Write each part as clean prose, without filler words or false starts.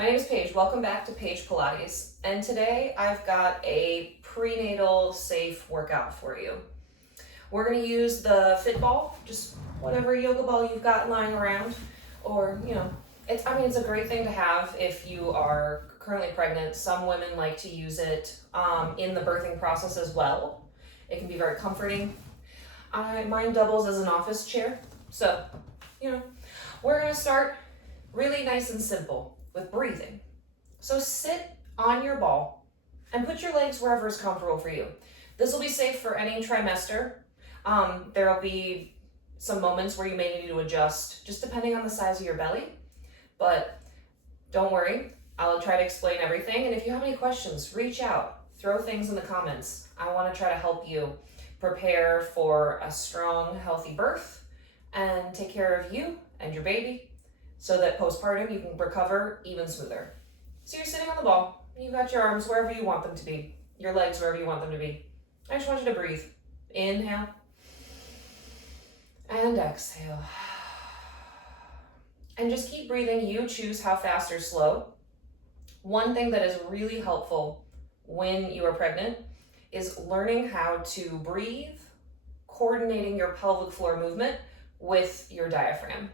My name is Paige. Welcome back to Paige Pilates. And today I've got a prenatal safe workout for you. We're going to use the Fitball, just whatever yoga ball you've got lying around, or it's a great thing to have if you are currently pregnant. Some women like to use it in the birthing process as well. It can be very comforting. Mine doubles as an office chair. So, we're going to start really nice and simple with breathing. So sit on your ball and put your legs wherever is comfortable for you. This will be safe for any trimester. There will be some moments where you may need to adjust, just depending on the size of your belly. But don't worry, I'll try to explain everything. And if you have any questions, reach out, throw things in the comments. I want to try to help you prepare for a strong, healthy birth and take care of you and your baby so that postpartum you can recover even smoother. So you're sitting on the ball, you've got your arms wherever you want them to be, your legs wherever you want them to be. I just want you to breathe. Inhale and exhale. And just keep breathing. You choose how fast or slow. One thing that is really helpful when you are pregnant is learning how to breathe, coordinating your pelvic floor movement with your diaphragm.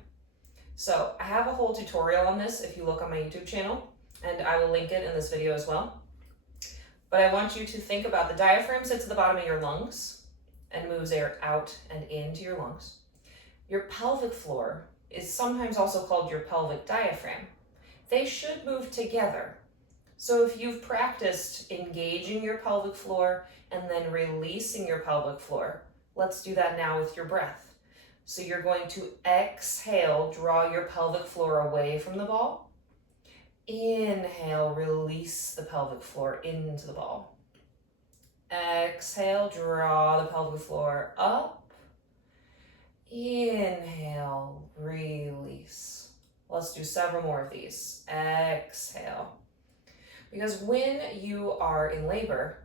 So I have a whole tutorial on this if you look on my YouTube channel, and I will link it in this video as well. But I want you to think about the diaphragm sits at the bottom of your lungs and moves air out and into your lungs. Your pelvic floor is sometimes also called your pelvic diaphragm. They should move together. So if you've practiced engaging your pelvic floor and then releasing your pelvic floor, let's do that now with your breath. So you're going to exhale, draw your pelvic floor away from the ball. Inhale, release the pelvic floor into the ball. Exhale, draw the pelvic floor up. Inhale, release. Let's do several more of these. Exhale. Because when you are in labor,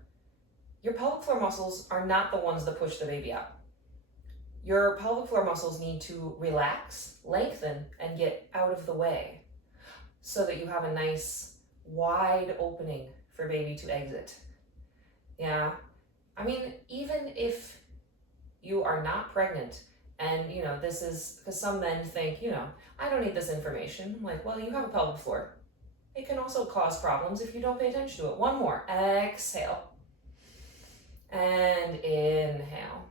your pelvic floor muscles are not the ones that push the baby out. Your pelvic floor muscles need to relax, lengthen, and get out of the way so that you have a nice wide opening for baby to exit. Yeah, even if you are not pregnant and, this is, because some men think, I don't need this information. I'm like, well, you have a pelvic floor. It can also cause problems if you don't pay attention to it. One more, exhale, and inhale.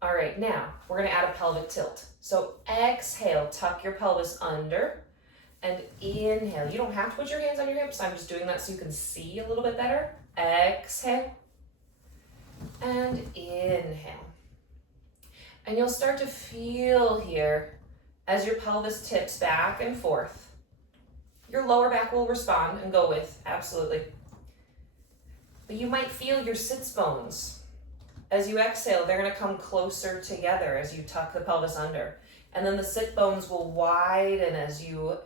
All right, now we're gonna add a pelvic tilt. So exhale, tuck your pelvis under, and inhale. You don't have to put your hands on your hips. I'm just doing that so you can see a little bit better. Exhale, and inhale. And you'll start to feel here as your pelvis tips back and forth. Your lower back will respond and go with, absolutely. But you might feel your sits bones. As you exhale, they're going to come closer together as you tuck the pelvis under. And then the sit bones will widen as you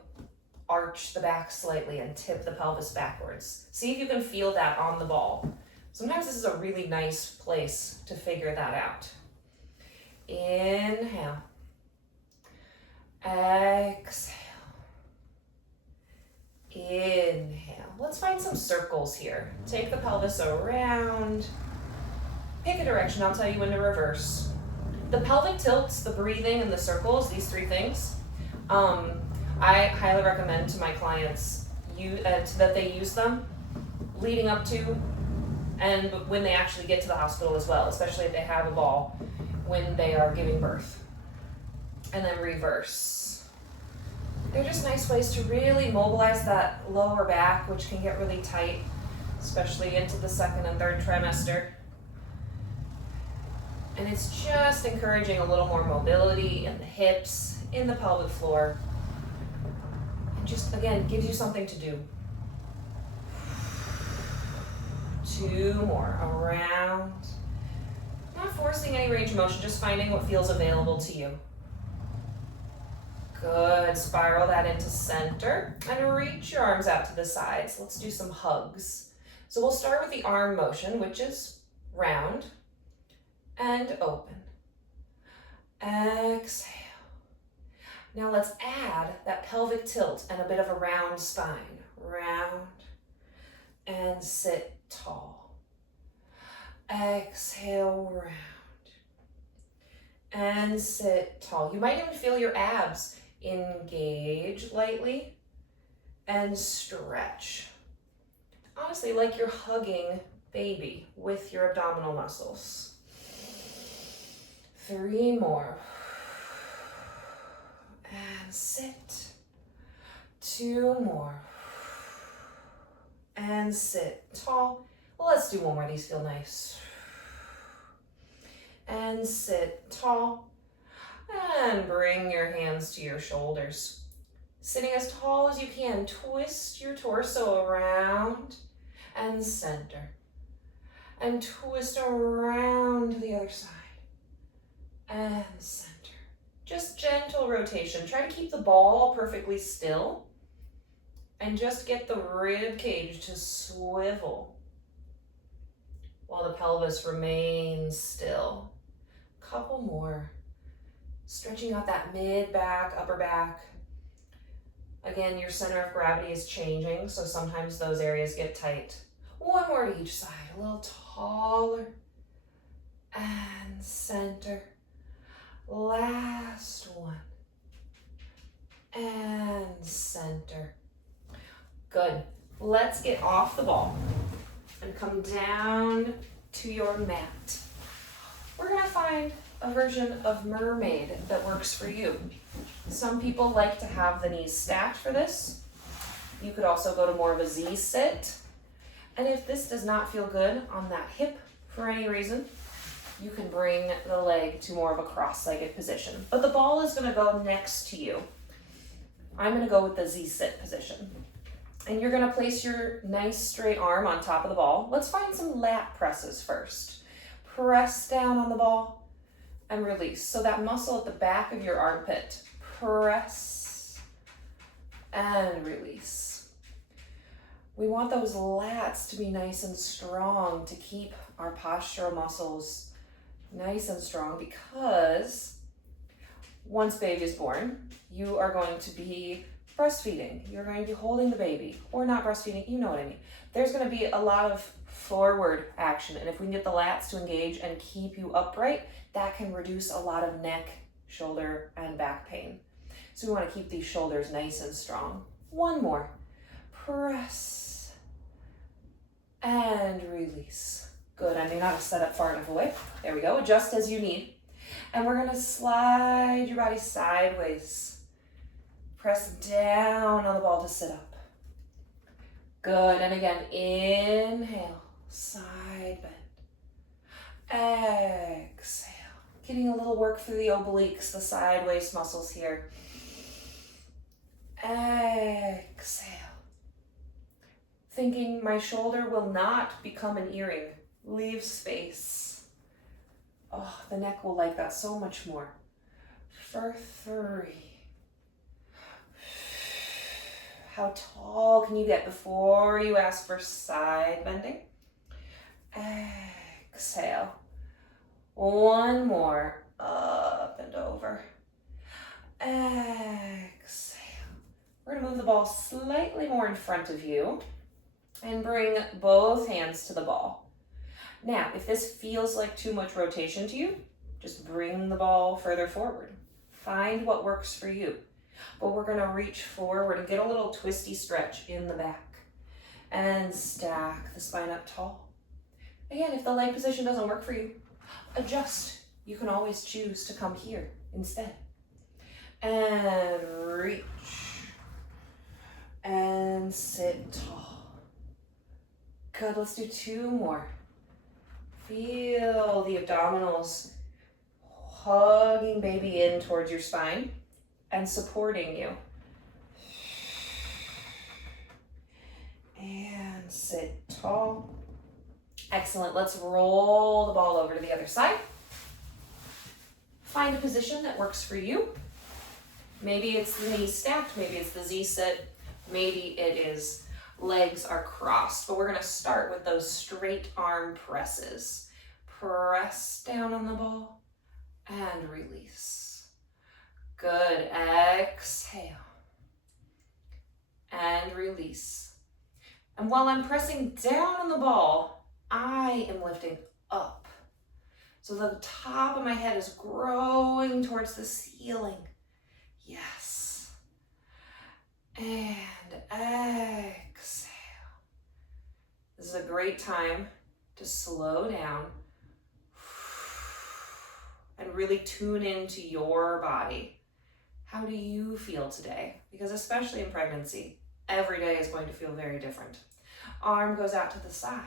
arch the back slightly and tip the pelvis backwards. See if you can feel that on the ball. Sometimes this is a really nice place to figure that out. Inhale. Exhale. Inhale. Let's find some circles here. Take the pelvis around. Pick a direction, I'll tell you when to reverse. The pelvic tilts, the breathing, and the circles, these three things, I highly recommend to my clients that they use them leading up to and when they actually get to the hospital as well, especially if they have a ball when they are giving birth. And then reverse. They're just nice ways to really mobilize that lower back, which can get really tight, especially into the second and third trimester. And it's just encouraging a little more mobility in the hips, in the pelvic floor. And just, again, gives you something to do. 2 more, around. Not forcing any range of motion, just finding what feels available to you. Good, spiral that into center and reach your arms out to the sides. Let's do some hugs. So we'll start with the arm motion, which is round and open. Exhale. Now let's add that pelvic tilt and a bit of a round spine. Round and sit tall. Exhale, round. And sit tall. You might even feel your abs engage lightly and stretch. Honestly, like you're hugging baby with your abdominal muscles. 3 more. And sit. 2 more. And sit tall. Well, let's do 1 more. These feel nice. And sit tall. And bring your hands to your shoulders. Sitting as tall as you can, twist your torso around and center. And twist around to the other side and center. Just gentle rotation. Try to keep the ball perfectly still and just get the rib cage to swivel while the pelvis remains still. Couple more. Stretching out that mid back, upper back. Again, your center of gravity is changing, so sometimes those areas get tight. 1 more to each side, a little taller. And center. Last one. And center. Good. Let's get off the ball and come down to your mat. We're gonna find a version of mermaid that works for you. Some people like to have the knees stacked for this. You could also go to more of a Z sit. And if this does not feel good on that hip for any reason, you can bring the leg to more of a cross-legged position. But the ball is gonna go next to you. I'm gonna go with the Z sit position. And you're gonna place your nice straight arm on top of the ball. Let's find some lat presses first. Press down on the ball and release. So that muscle at the back of your armpit, press and release. We want those lats to be nice and strong to keep our postural muscles nice and strong, because once baby is born, you are going to be breastfeeding. You're going to be holding the baby, or not breastfeeding, you know what I mean. There's going to be a lot of forward action, and if we can get the lats to engage and keep you upright, that can reduce a lot of neck, shoulder, and back pain. So we want to keep these shoulders nice and strong. 1 more. Press and release. Good. I may not have set up far enough away. There we go. Adjust as you need. And we're going to slide your body sideways. Press down on the ball to sit up. Good. And again, inhale, side bend. Exhale. Getting a little work through the obliques, the side waist muscles here. Exhale. Thinking my shoulder will not become an earring. Leave space. Oh, the neck will like that so much more. For 3. How tall can you get before you ask for side bending? Exhale. 1 more. Up and over. Exhale. We're going to move the ball slightly more in front of you and bring both hands to the ball. Now, if this feels like too much rotation to you, just bring the ball further forward. Find what works for you. But we're going to reach forward and get a little twisty stretch in the back and stack the spine up tall. Again, if the leg position doesn't work for you, adjust. You can always choose to come here instead. And reach. And sit tall. Good, let's do 2 more. Feel the abdominals hugging baby in towards your spine and supporting you. And sit tall. Excellent. Let's roll the ball over to the other side. Find a position that works for you. Maybe it's the knees stacked, maybe it's the Z sit, maybe it is legs are crossed, but we're going to start with those straight arm presses. Press down on the ball and release. Good. Exhale. And release. And while I'm pressing down on the ball, I am lifting up. So the top of my head is growing towards the ceiling. Yes. And exhale. This is a great time to slow down and really tune into your body. How do you feel today? Because especially in pregnancy, every day is going to feel very different. Arm goes out to the side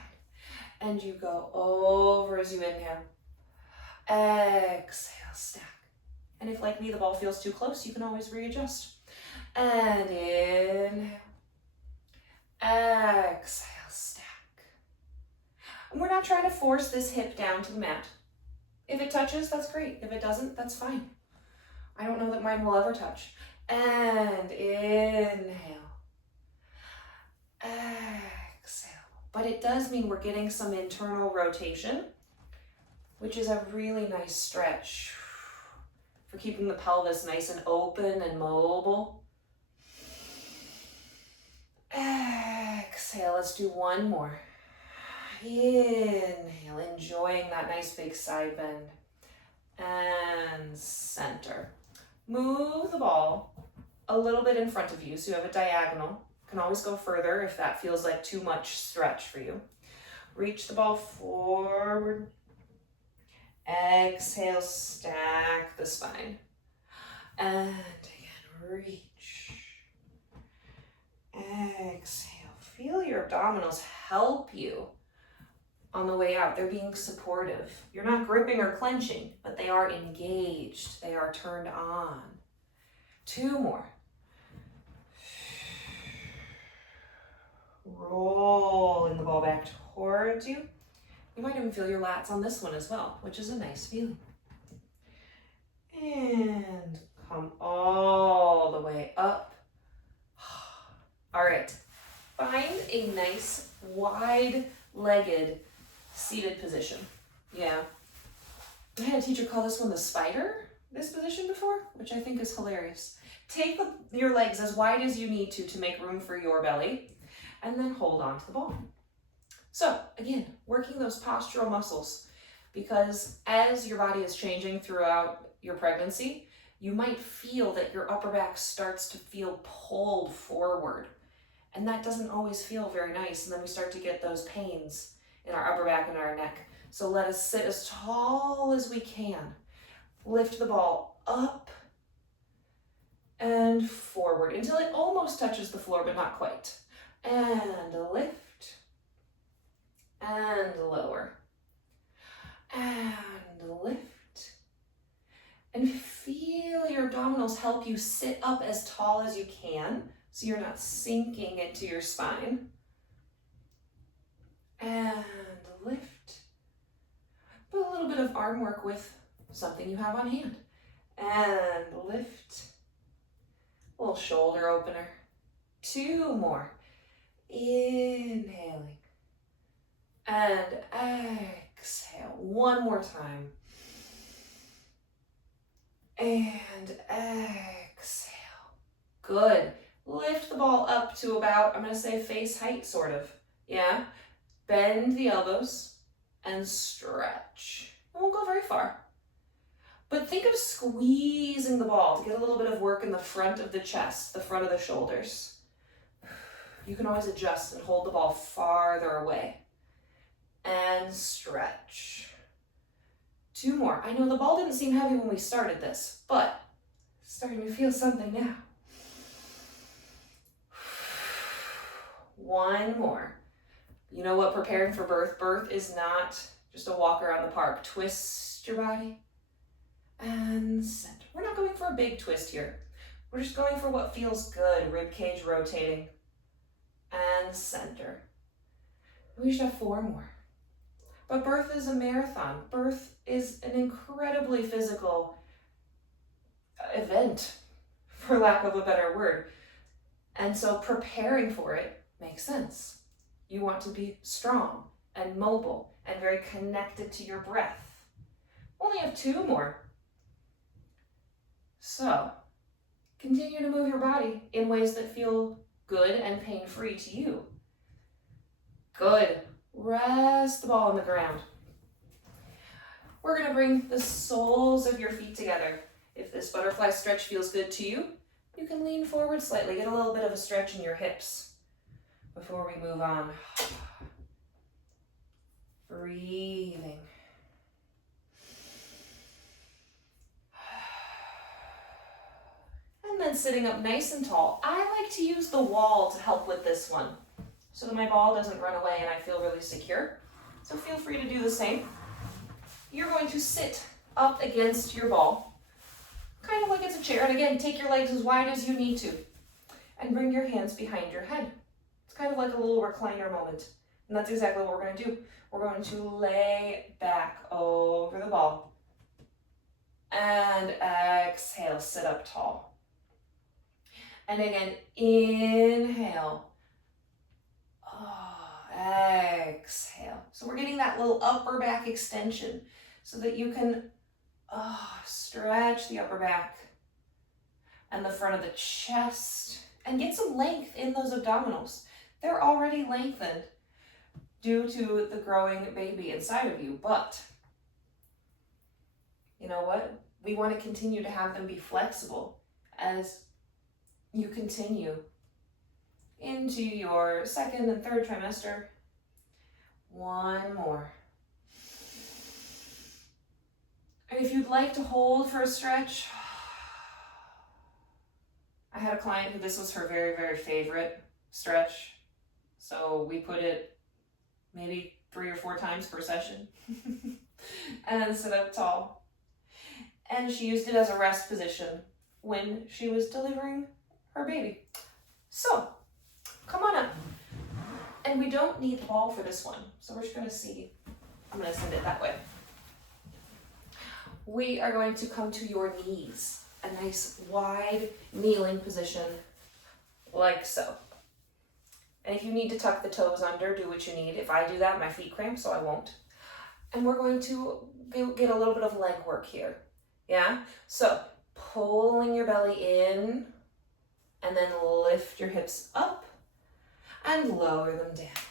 and you go over as you inhale. Exhale, stack. And if, like me, the ball feels too close, you can always readjust. And inhale. Exhale, stack. And we're not trying to force this hip down to the mat. If it touches, that's great. If it doesn't, that's fine. I don't know that mine will ever touch. And inhale. Exhale. But it does mean we're getting some internal rotation, which is a really nice stretch for keeping the pelvis nice and open and mobile. Exhale, let's do one more. Inhale, enjoying that nice big side bend. And center. Move the ball a little bit in front of you so you have a diagonal. You can always go further if that feels like too much stretch for you. Reach the ball forward. Exhale, stack the spine. And again, reach. Exhale. Feel your abdominals help you on the way out. They're being supportive. You're not gripping or clenching, but they are engaged. They are turned on. 2 more. Rolling the ball back towards you. You might even feel your lats on this one as well, which is a nice feeling. And come all the way up. All right, find a nice wide-legged seated position. Yeah, I had a teacher call this one the spider, this position before, which I think is hilarious. Take your legs as wide as you need to make room for your belly, and then hold on to the ball. So again, working those postural muscles, because as your body is changing throughout your pregnancy, you might feel that your upper back starts to feel pulled forward. And that doesn't always feel very nice. And then we start to get those pains in our upper back and our neck. So let us sit as tall as we can. Lift the ball up and forward until it almost touches the floor, but not quite. And lift and lower and lift. And feel your abdominals help you sit up as tall as you can, so you're not sinking into your spine. And lift. Put a little bit of arm work with something you have on hand. And lift. A little shoulder opener. 2 more. Inhaling. And exhale. 1 more time. And exhale. Good. Lift the ball up to about, I'm going to say face height, sort of. Yeah? Bend the elbows and stretch. It won't go very far. But think of squeezing the ball to get a little bit of work in the front of the chest, the front of the shoulders. You can always adjust and hold the ball farther away. And stretch. 2 more. I know the ball didn't seem heavy when we started this, but it's starting to feel something now. 1 more. You know what preparing for birth? Birth is not just a walk around the park. Twist your body and center. We're not going for a big twist here. We're just going for what feels good. Rib cage rotating and center. We should have 4 more. But birth is a marathon. Birth is an incredibly physical event, for lack of a better word. And so preparing for it makes sense. You want to be strong and mobile and very connected to your breath. Only have 2 more. So Continue to move your body in ways that feel good and pain-free to you. Good. Rest the ball on the ground. We're going to bring the soles of your feet together. If this butterfly stretch feels good to you, you can lean forward slightly, get a little bit of a stretch in your hips before we move on. Breathing. And then sitting up nice and tall. I like to use the wall to help with this one so that my ball doesn't run away and I feel really secure. So feel free to do the same. You're going to sit up against your ball, kind of like it's a chair. And again, take your legs as wide as you need to and bring your hands behind your head. It's kind of like a little recliner moment. And that's exactly what we're going to do. We're going to lay back over the ball and exhale, sit up tall. And again, inhale. Exhale. So we're getting that little upper back extension so that you can stretch the upper back and the front of the chest and get some length in those abdominals. They're already lengthened due to the growing baby inside of you, but you know what? We want to continue to have them be flexible as you continue into your second and third trimester. One more. And if you'd like to hold for a stretch, I had a client who this was her very, very favorite stretch. So we put it maybe 3 or 4 times per session and then sit up tall. And she used it as a rest position when she was delivering her baby. So come on up. And we don't need the ball for this one. So we're just going to see. I'm going to send it that way. We are going to come to your knees. A nice wide kneeling position like so. And if you need to tuck the toes under, do what you need. If I do that, my feet cramp, so I won't. And we're going to get a little bit of leg work here. Yeah? So pulling your belly in and then lift your hips up and lower them down.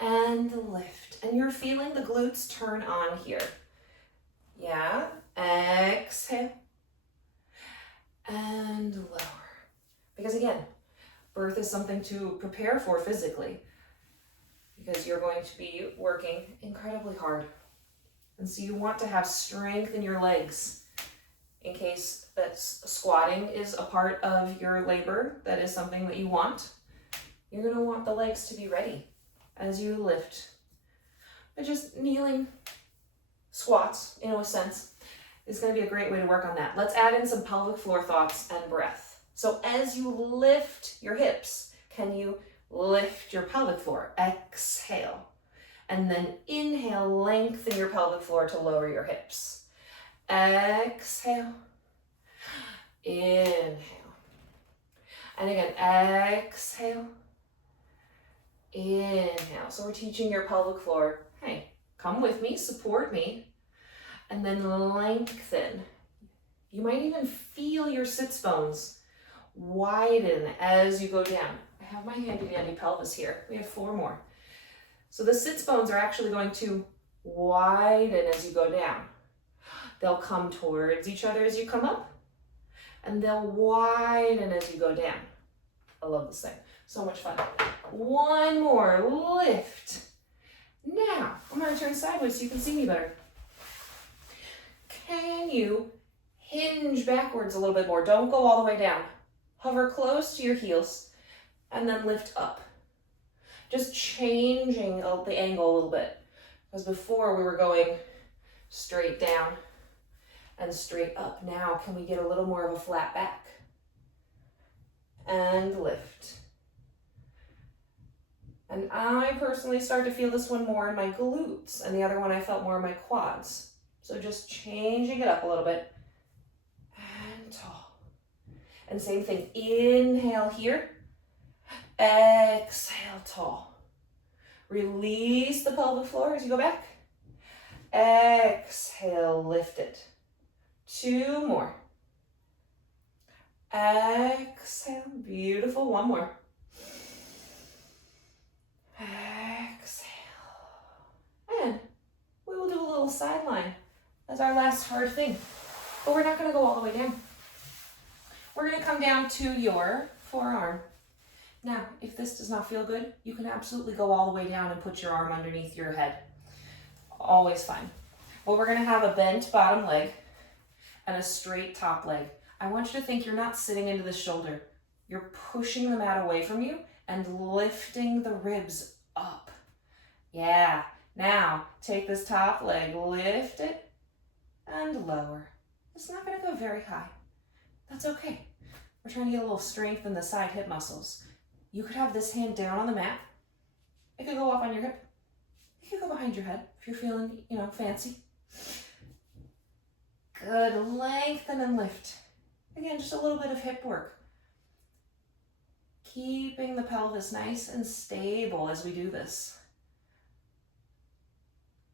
And lift. And you're feeling the glutes turn on here. Yeah? Exhale. And lower. Because again, birth is something to prepare for physically because you're going to be working incredibly hard. And so you want to have strength in your legs in case that squatting is a part of your labor. That is something that you want. You're going to want the legs to be ready as you lift. But just kneeling squats, in a sense, is going to be a great way to work on that. Let's add in some pelvic floor thoughts and breath. So as you lift your hips, can you lift your pelvic floor? Exhale. And then inhale, lengthen your pelvic floor to lower your hips. Exhale. Inhale. And again, exhale. Inhale. So we're teaching your pelvic floor, hey, come with me, support me. And then lengthen. You might even feel your sits bones widen as you go down. I have my handy dandy pelvis here. We have 4 more. So the sits bones are actually going to widen as you go down. They'll come towards each other as you come up, and they'll widen as you go down. I love this thing. So much fun. One more. Lift. Now, I'm going to turn sideways so you can see me better. Can you hinge backwards a little bit more? Don't go all the way down. Hover close to your heels and then lift up. Just changing the angle a little bit. Because before we were going straight down and straight up. Now can we get a little more of a flat back? And lift. And I personally start to feel this one more in my glutes, and the other one I felt more in my quads. So just changing it up a little bit. And tall. And same thing, inhale here. Exhale, tall. Release the pelvic floor as you go back. Exhale, lift it. 2 more. Exhale. Beautiful. One more. Exhale. And we will do a little sideline as our last hard thing. But we're not going to go all the way down. We're going to come down to your forearm. Now, if this does not feel good, you can absolutely go all the way down and put your arm underneath your head. Always fine. Well, we're going to have a bent bottom leg and a straight top leg. I want you to think you're not sitting into the shoulder. You're pushing the mat away from you and lifting the ribs up. Yeah. Now, take this top leg, lift it, and lower. It's not going to go very high. That's okay. We're trying to get a little strength in the side hip muscles. You could have this hand down on the mat. It could go up on your hip. It could go behind your head if you're feeling, fancy. Good. Lengthen and lift. Again, just a little bit of hip work. Keeping the pelvis nice and stable as we do this.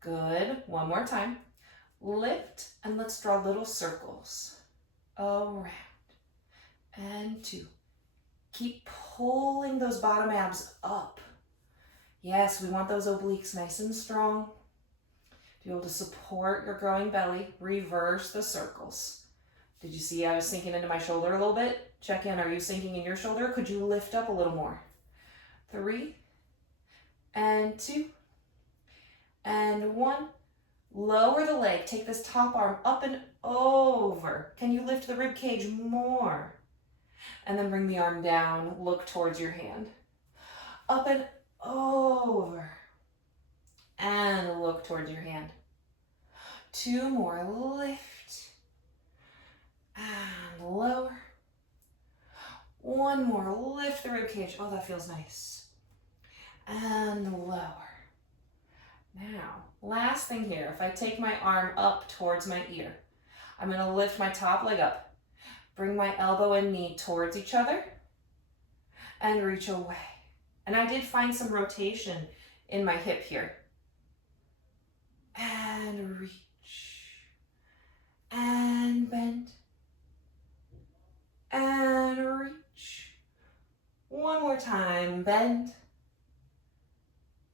Good. One more time. Lift, and let's draw little circles. Around. And 2. Keep pulling those bottom abs up. Yes, we want those obliques nice and strong. To be able to support your growing belly, reverse the circles. Did you see I was sinking into my shoulder a little bit? Check in, are you sinking in your shoulder? Could you lift up a little more? 3, and 2, and 1. Lower the leg, take this top arm up and over. Can you lift the rib cage more? And then bring the arm down, look towards your hand. Up and over. And look towards your hand. 2 more, lift. And lower. 1 more, lift the rib cage. Oh, that feels nice. And lower. Now, last thing here, if I take my arm up towards my ear, I'm going to lift my top leg up. Bring my elbow and knee towards each other and reach away. And I did find some rotation in my hip here. And reach. And bend. And reach. One more time. Bend.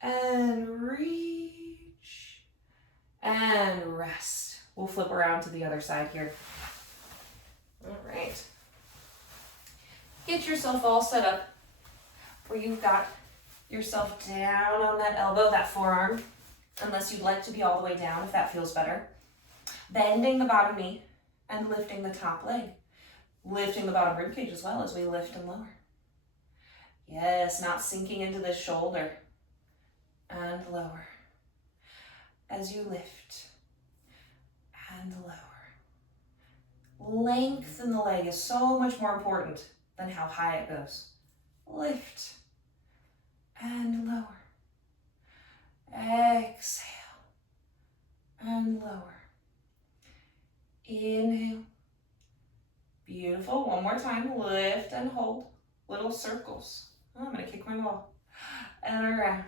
And reach. And rest. We'll flip around to the other side here. All right. Get yourself all set up where you've got yourself down on that elbow, that forearm, unless you'd like to be all the way down if that feels better. Bending the bottom knee and lifting the top leg. Lifting the bottom rib cage as well as we lift and lower. Yes, not sinking into the shoulder. And lower. As you lift and lower. Lengthen the leg is so much more important than how high it goes. Lift and lower. Exhale and lower. Inhale. Beautiful. One more time. Lift and hold. Little circles. Oh, I'm going to kick my wall. And around.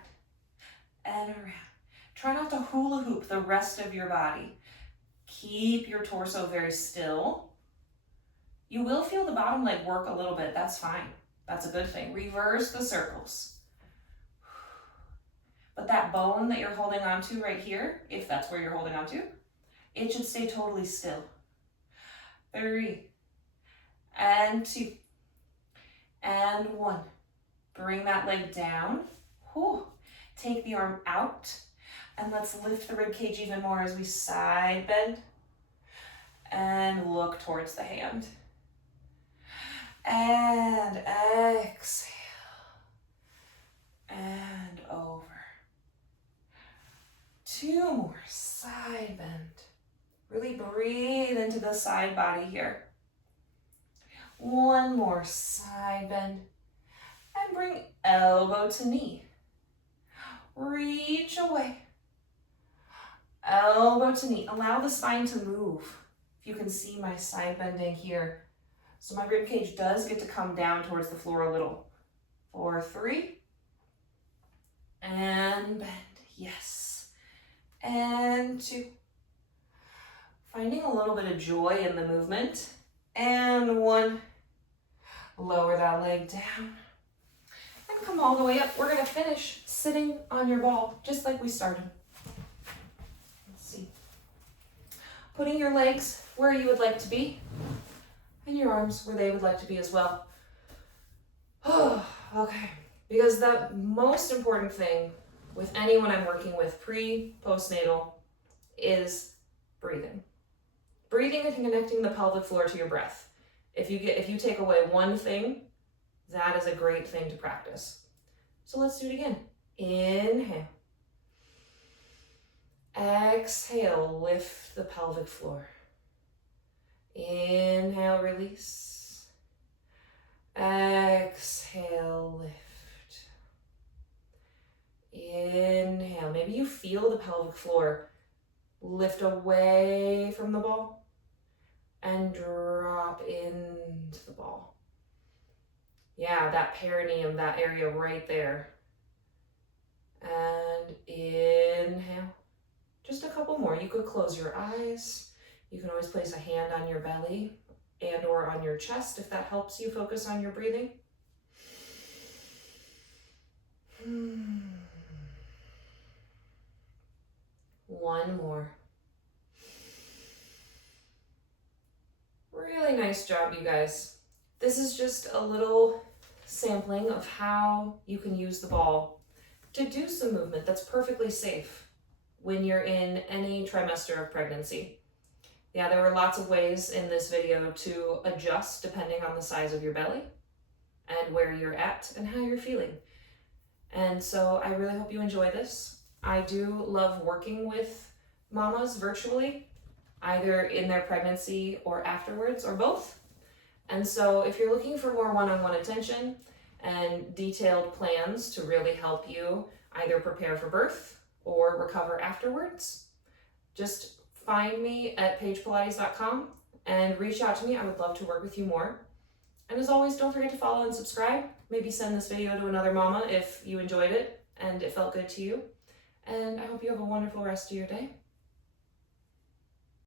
And around. Try not to hula hoop the rest of your body. Keep your torso very still. You will feel the bottom leg work a little bit. That's fine. That's a good thing. Reverse the circles. But that bone that you're holding onto right here, if that's where you're holding onto, it should stay totally still. 3, and 2, and 1. Bring that leg down. Whew. Take the arm out. And let's lift the rib cage even more as we side bend and look towards the hand. And exhale. And over. 2 more, side bend. Really breathe into the side body here. 1 more, side bend. And bring elbow to knee. Reach away. Elbow to knee. Allow the spine to move. If you can see my side bending here. So my rib cage does get to come down towards the floor a little. 4, 3. And bend. Yes. And 2. Finding a little bit of joy in the movement. And 1. Lower that leg down. And come all the way up. We're gonna finish sitting on your ball, just like we started. Let's see. Putting your legs where you would like to be, and your arms where they would like to be as well. Oh, okay. Because the most important thing with anyone I'm working with postnatal is breathing. Breathing and connecting the pelvic floor to your breath. If you take away one thing, that is a great thing to practice. So let's do it again. Inhale. Exhale, lift the pelvic floor. Inhale, release. Exhale, lift. Inhale. Maybe you feel the pelvic floor lift away from the ball and drop into the ball. Yeah, that perineum, that area right there. And inhale. Just a couple more. You could close your eyes. You can always place a hand on your belly and or on your chest if that helps you focus on your breathing. One more. Really nice job, you guys. This is just a little sampling of how you can use the ball to do some movement that's perfectly safe when you're in any trimester of pregnancy. Yeah, there were lots of ways in this video to adjust depending on the size of your belly and where you're at and how you're feeling. And so I really hope you enjoy this. I do love working with mamas virtually, either in their pregnancy or afterwards or both. And so if you're looking for more one-on-one attention and detailed plans to really help you either prepare for birth or recover afterwards, just find me at pagepilates.com and reach out to me. I would love to work with you more. And as always, don't forget to follow and subscribe. Maybe send this video to another mama if you enjoyed it and it felt good to you. And I hope you have a wonderful rest of your day.